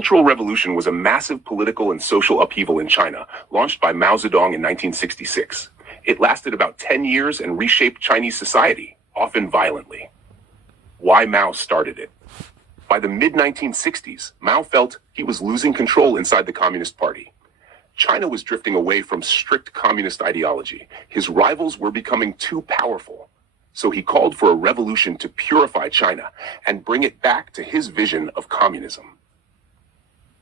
Cultural Revolution was a massive political and social upheaval in China, launched by Mao Zedong in 1966. It lasted about 10 years and reshaped Chinese society, often violently. Why Mao started it? By the mid-1960s, Mao felt he was losing control inside the Communist Party. China was drifting away from strict communist ideology. His rivals were becoming too powerful. So he called for a revolution to purify China and bring it back to his vision of communism.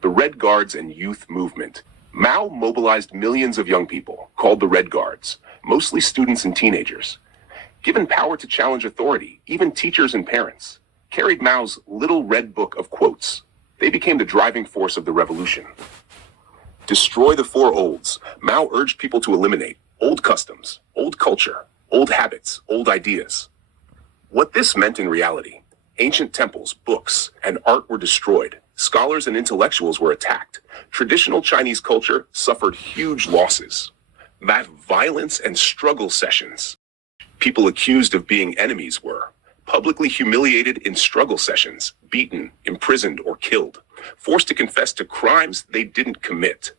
The Red Guards and Youth Movement. Mao mobilized millions of young people, called the Red Guards, mostly students and teenagers. Given power to challenge authority, even teachers and parents carried Mao's little red book of quotes. They became the driving force of the revolution. Destroy the four olds. Mao urged people to eliminate old customs, old culture, old habits, old ideas. What this meant in reality: ancient temples, books, and art were destroyed. Scholars and intellectuals were attacked. Traditional Chinese culture suffered huge losses. That violence and struggle sessions. People accused of being enemies were publicly humiliated in struggle sessions, beaten, imprisoned, or killed, forced to confess to crimes they didn't commit.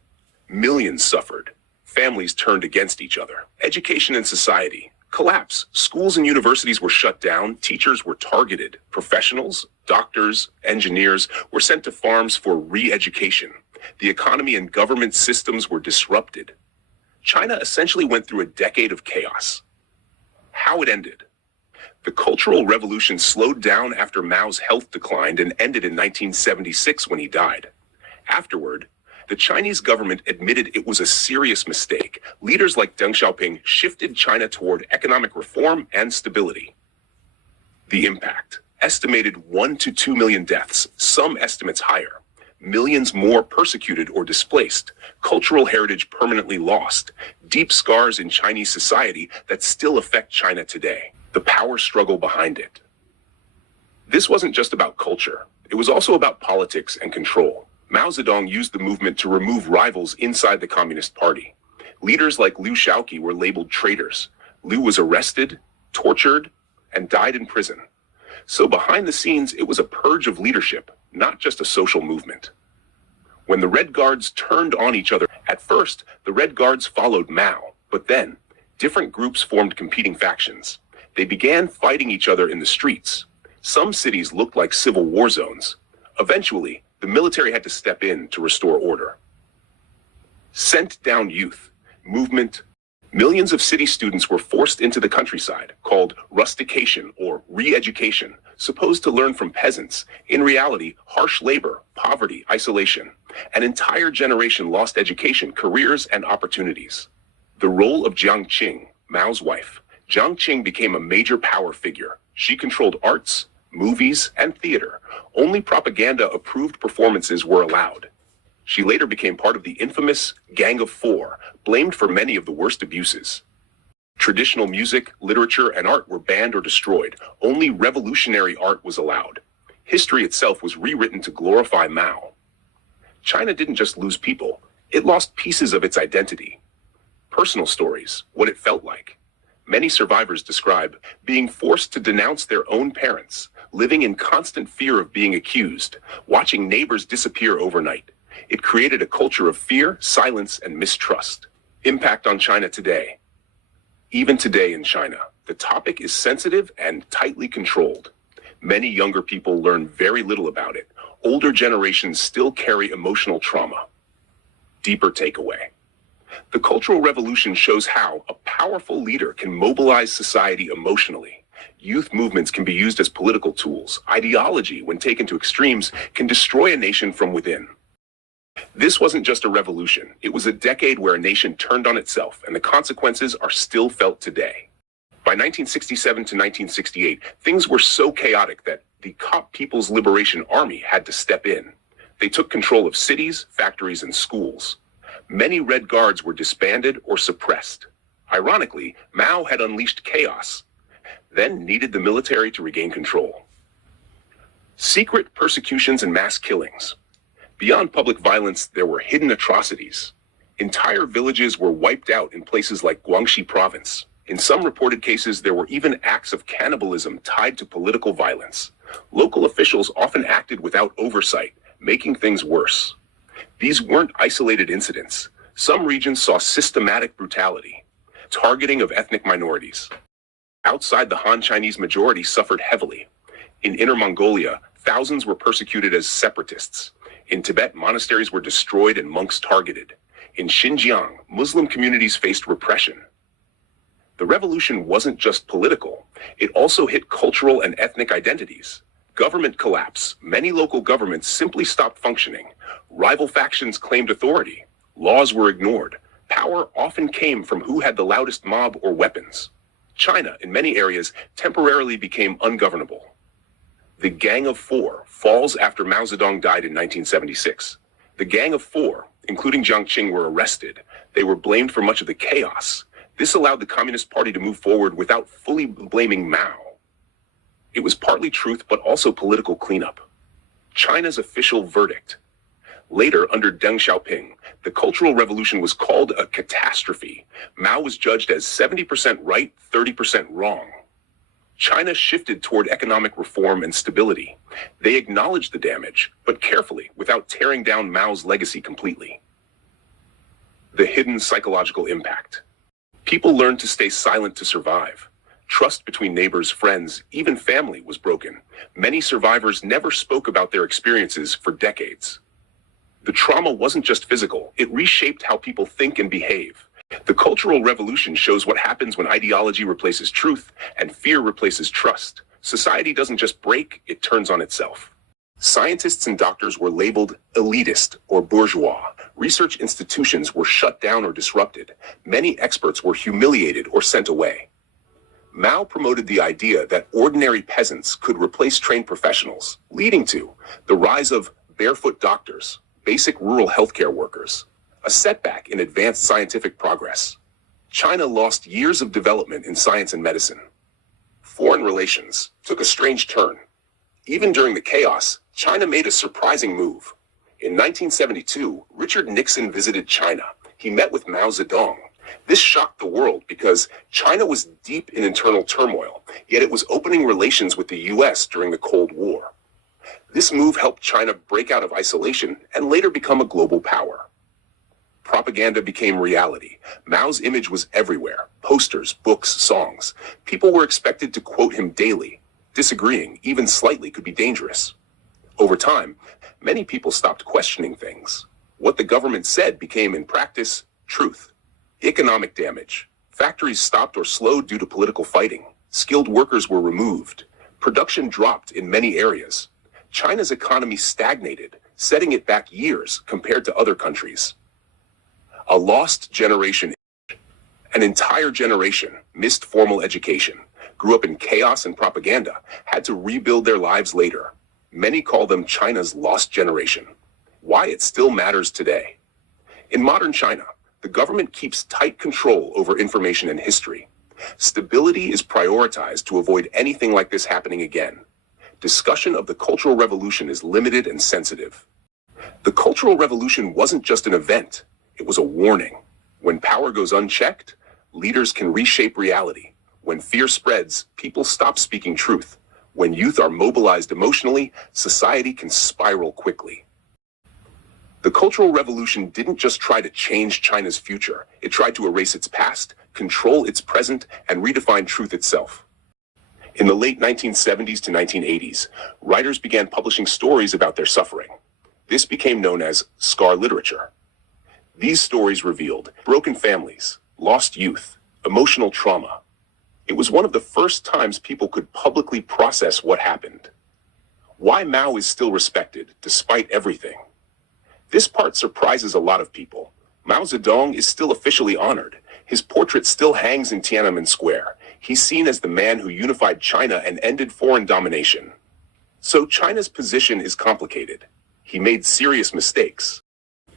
Millions suffered. Families turned against each other. Education and society. Collapse. Schools and universities were shut down. Teachers were targeted. Professionals, doctors, engineers were sent to farms for re-education. The economy and government systems were disrupted. China essentially went through a decade of chaos. How it ended? The Cultural Revolution slowed down after Mao's health declined and ended in 1976 when he died. Afterward, the Chinese government admitted it was a serious mistake. Leaders like Deng Xiaoping shifted China toward economic reform and stability. The impact: estimated 1 to 2 million deaths, some estimates higher. Millions more persecuted or displaced. Cultural heritage permanently lost. Deep scars in Chinese society that still affect China today. The power struggle behind it. This wasn't just about culture. It was also about politics and control. Mao Zedong used the movement to remove rivals inside the Communist Party. Leaders like Liu Shaoqi were labeled traitors. Liu was arrested, tortured, and died in prison. So behind the scenes, it was a purge of leadership, not just a social movement. When the Red Guards turned on each other, at first, the Red Guards followed Mao, but then, different groups formed competing factions. They began fighting each other in the streets. Some cities looked like civil war zones. Eventually, the military had to step in to restore order. Sent down youth movement. Millions of city students were forced into the countryside, called rustication or re-education, supposed to learn from peasants. In reality, harsh labor, poverty, isolation. An entire generation lost education, careers, and opportunities. The role of Jiang Qing, Mao's wife. Jiang Qing became a major power figure. She controlled arts, movies, and theater. Only propaganda-approved performances were allowed. She later became part of the infamous Gang of Four, blamed for many of the worst abuses. Traditional music, literature, and art were banned or destroyed. Only revolutionary art was allowed. History itself was rewritten to glorify Mao. China didn't just lose people, it lost pieces of its identity. Personal stories, what it felt like. Many survivors describe being forced to denounce their own parents, living in constant fear of being accused, watching neighbors disappear overnight. It created a culture of fear, silence, and mistrust. Impact on China today. Even today in China, the topic is sensitive and tightly controlled. Many younger people learn very little about it. Older generations still carry emotional trauma. Deeper takeaway. The Cultural Revolution shows how a powerful leader can mobilize society emotionally. Youth movements can be used as political tools. Ideology, when taken to extremes, can destroy a nation from within. This wasn't just a revolution. It was a decade where a nation turned on itself, and the consequences are still felt today. By 1967 to 1968, things were so chaotic that the Kop People's Liberation Army had to step in. They took control of cities, factories, and schools. Many Red Guards were disbanded or suppressed. Ironically, Mao had unleashed chaos, then needed the military to regain control. Secret persecutions and mass killings. Beyond public violence, there were hidden atrocities. Entire villages were wiped out in places like Guangxi province. In some reported cases, there were even acts of cannibalism tied to political violence. Local officials often acted without oversight. making things worse. These weren't isolated incidents. Some regions saw systematic brutality, targeting of ethnic minorities. Outside, the Han Chinese majority suffered heavily. In Inner Mongolia, thousands were persecuted as separatists. In Tibet, monasteries were destroyed and monks targeted. In Xinjiang, Muslim communities faced repression. The revolution wasn't just political. It also hit cultural and ethnic identities. Government collapse. Many local governments simply stopped functioning. Rival factions claimed authority. Laws were ignored. Power often came from who had the loudest mob or weapons. China, in many areas, temporarily became ungovernable. The Gang of Four falls after Mao Zedong died in 1976. The Gang of Four, including Jiang Qing, were arrested. They were blamed for much of the chaos. This allowed the Communist Party to move forward without fully blaming Mao. It was partly truth, but also political cleanup. China's official verdict. Later, under Deng Xiaoping, the Cultural Revolution was called a catastrophe. Mao was judged as 70% right, 30% wrong. China shifted toward economic reform and stability. They acknowledged the damage, but carefully, without tearing down Mao's legacy completely. The hidden psychological impact. People learned to stay silent to survive. Trust between neighbors, friends, even family was broken. Many survivors never spoke about their experiences for decades. The trauma wasn't just physical, it reshaped how people think and behave. The Cultural Revolution shows what happens when ideology replaces truth and fear replaces trust. Society doesn't just break, it turns on itself. Scientists and doctors were labeled elitist or bourgeois. Research institutions were shut down or disrupted. Many experts were humiliated or sent away. Mao promoted the idea that ordinary peasants could replace trained professionals, leading to the rise of barefoot doctors, basic rural healthcare workers, a setback in advanced scientific progress. China lost years of development in science and medicine. Foreign relations took a strange turn. Even during the chaos, China made a surprising move. In 1972, Richard Nixon visited China. He met with Mao Zedong. This shocked the world because China was deep in internal turmoil, yet it was opening relations with the US during the Cold War. This move helped China break out of isolation and later become a global power. Propaganda became reality. Mao's image was everywhere. Posters, books, songs. People were expected to quote him daily. Disagreeing, even slightly, could be dangerous. Over time, many people stopped questioning things. What the government said became, in practice, truth. Economic damage. Factories stopped or slowed due to political fighting. Skilled workers were removed. Production dropped in many areas. China's economy stagnated, setting it back years compared to other countries. A lost generation. An entire generation missed formal education, grew up in chaos and propaganda, had to rebuild their lives later. Many call them China's lost generation. Why it still matters today. In modern China, the government keeps tight control over information and history. Stability is prioritized to avoid anything like this happening again. Discussion of the Cultural Revolution is limited and sensitive. The Cultural Revolution wasn't just an event, it was a warning. When power goes unchecked, leaders can reshape reality. When fear spreads, people stop speaking truth. When youth are mobilized emotionally, society can spiral quickly. The Cultural Revolution didn't just try to change China's future. It tried to erase its past, control its present, and redefine truth itself. In the late 1970s to 1980s, writers began publishing stories about their suffering. This became known as scar literature. These stories revealed broken families, lost youth, emotional trauma. It was one of the first times people could publicly process what happened. Why Mao is still respected, despite everything. This part surprises a lot of people. Mao Zedong is still officially honored. His portrait still hangs in Tiananmen Square. He's seen as the man who unified China and ended foreign domination. So China's position is complicated. He made serious mistakes.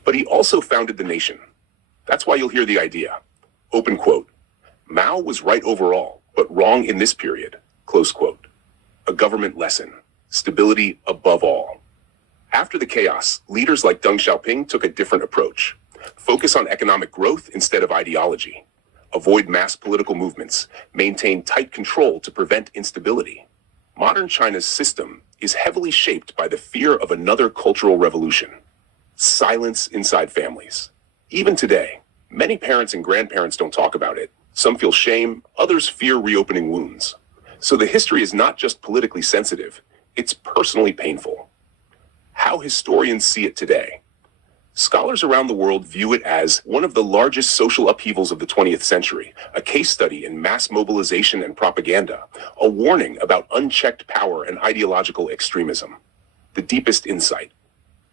But he also founded the nation. That's why you'll hear the idea. Open quote. Mao was right overall, but wrong in this period. Close quote. A government lesson. Stability above all. After the chaos, leaders like Deng Xiaoping took a different approach. Focus on economic growth instead of ideology. Avoid mass political movements. Maintain tight control to prevent instability. Modern China's system is heavily shaped by the fear of another cultural revolution. Silence inside families. Even today, many parents and grandparents don't talk about it. Some feel shame, others fear reopening wounds. So the history is not just politically sensitive, it's personally painful. How historians see it today. Scholars around the world view it as one of the largest social upheavals of the 20th century, a case study in mass mobilization and propaganda, a warning about unchecked power and ideological extremism. The deepest insight.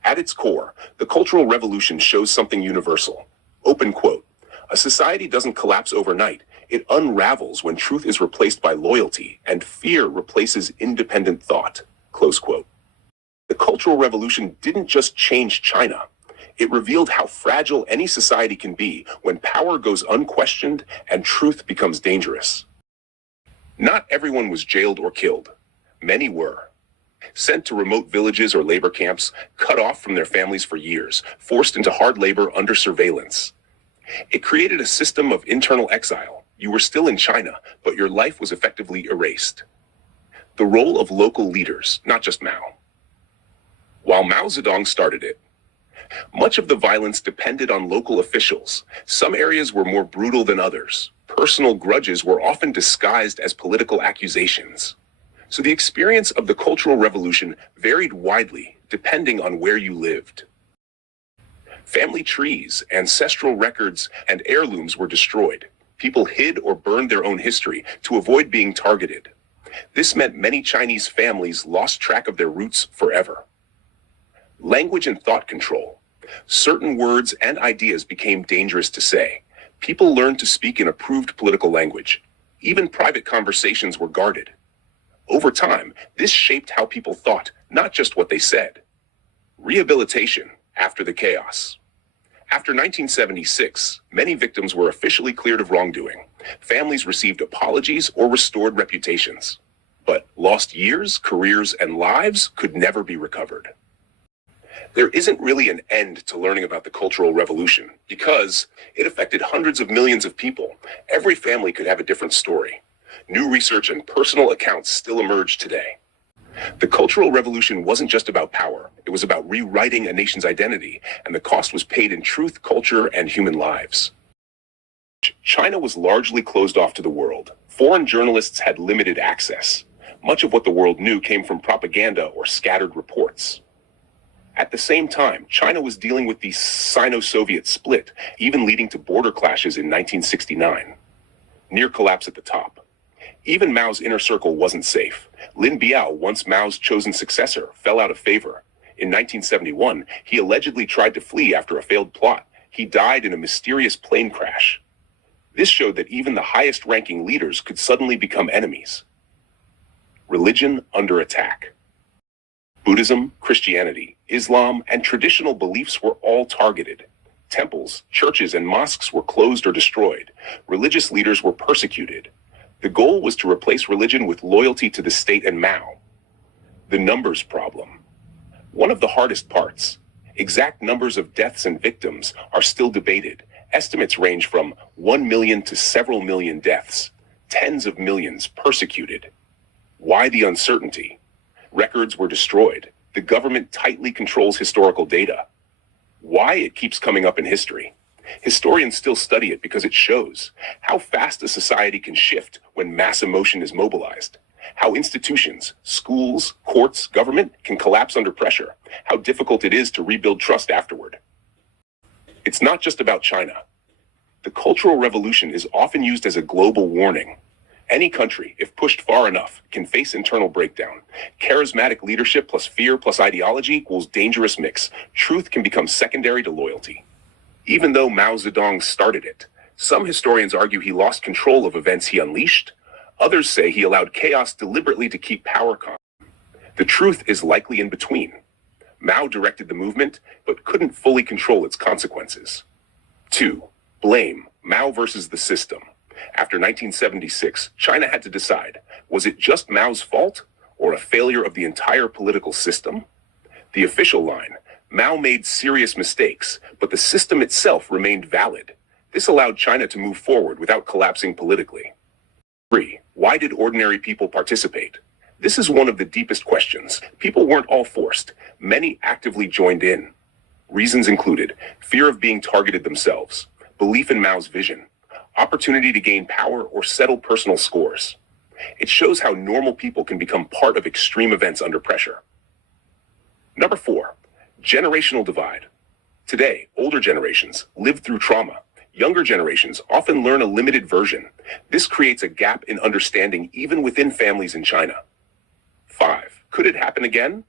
At its core, the Cultural Revolution shows something universal. Open quote. A society doesn't collapse overnight. It unravels when truth is replaced by loyalty and fear replaces independent thought. Close quote. The Cultural Revolution didn't just change China. It revealed how fragile any society can be when power goes unquestioned and truth becomes dangerous. Not everyone was jailed or killed. Many were. Sent to remote villages or labor camps, cut off from their families for years, forced into hard labor under surveillance. It created a system of internal exile. You were still in China, but your life was effectively erased. The role of local leaders, not just Mao. While Mao Zedong started it, much of the violence depended on local officials. Some areas were more brutal than others. Personal grudges were often disguised as political accusations. So the experience of the Cultural Revolution varied widely depending on where you lived. Family trees, ancestral records, and heirlooms were destroyed. People hid or burned their own history to avoid being targeted. This meant many Chinese families lost track of their roots forever. Language and thought control. Certain words and ideas became dangerous to say. People learned to speak in approved political language. Even private conversations were guarded. Over time, this shaped how people thought, not just what they said. Rehabilitation after the chaos. After 1976, many victims were officially cleared of wrongdoing. Families received apologies or restored reputations. But lost years, careers, and lives could never be recovered. There isn't really an end to learning about the Cultural Revolution because it affected hundreds of millions of people. Every family could have a different story. New research and personal accounts still emerge today. The Cultural Revolution wasn't just about power. It was about rewriting a nation's identity, and the cost was paid in truth, culture, and human lives. China was largely closed off to the world. Foreign journalists had limited access. Much of what the world knew came from propaganda or scattered reports. At the same time, China was dealing with the Sino-Soviet split, even leading to border clashes in 1969. Near collapse at the top. Even Mao's inner circle wasn't safe. Lin Biao, once Mao's chosen successor, fell out of favor. In 1971, he allegedly tried to flee after a failed plot. He died in a mysterious plane crash. This showed that even the highest-ranking leaders could suddenly become enemies. Religion under attack. Buddhism, Christianity, Islam, and traditional beliefs were all targeted. Temples, churches, and mosques were closed or destroyed. Religious leaders were persecuted. The goal was to replace religion with loyalty to the state and Mao. The numbers problem. One of the hardest parts. Exact numbers of deaths and victims are still debated. Estimates range from 1 million to several million deaths. Tens of millions persecuted. Why the uncertainty? Records were destroyed. The government tightly controls historical data. Why it keeps coming up in history? Historians still study it because it shows how fast a society can shift when mass emotion is mobilized, how institutions, schools, courts, government can collapse under pressure, how difficult it is to rebuild trust afterward. It's not just about China. The Cultural Revolution is often used as a global warning. Any country, if pushed far enough, can face internal breakdown. Charismatic leadership plus fear plus ideology equals dangerous mix. Truth can become secondary to loyalty. Even though Mao Zedong started it, some historians argue he lost control of events he unleashed. Others say he allowed chaos deliberately to keep power calm. The truth is likely in between. Mao directed the movement, but couldn't fully control its consequences. 2. Blame. Mao versus the system. After 1976, China had to decide, was it just Mao's fault or a failure of the entire political system? The official line, Mao made serious mistakes, but the system itself remained valid. This allowed China to move forward without collapsing politically. 3. Why did ordinary people participate? This is one of the deepest questions. People weren't all forced. Many actively joined in. Reasons included fear of being targeted themselves, belief in Mao's vision, opportunity to gain power or settle personal scores. It shows how normal people can become part of extreme events under pressure. Number 4, generational divide. Today, older generations live through trauma. Younger generations often learn a limited version. This creates a gap in understanding even within families in China. 5. Could it happen again?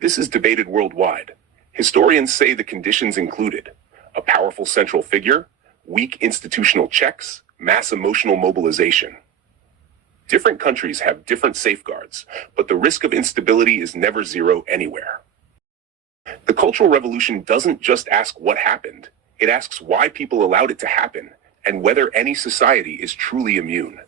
This is debated worldwide. Historians say the conditions included a powerful central figure, weak institutional checks, mass emotional mobilization. Different countries have different safeguards, but the risk of instability is never zero anywhere. The Cultural Revolution doesn't just ask what happened, it asks why people allowed it to happen and whether any society is truly immune.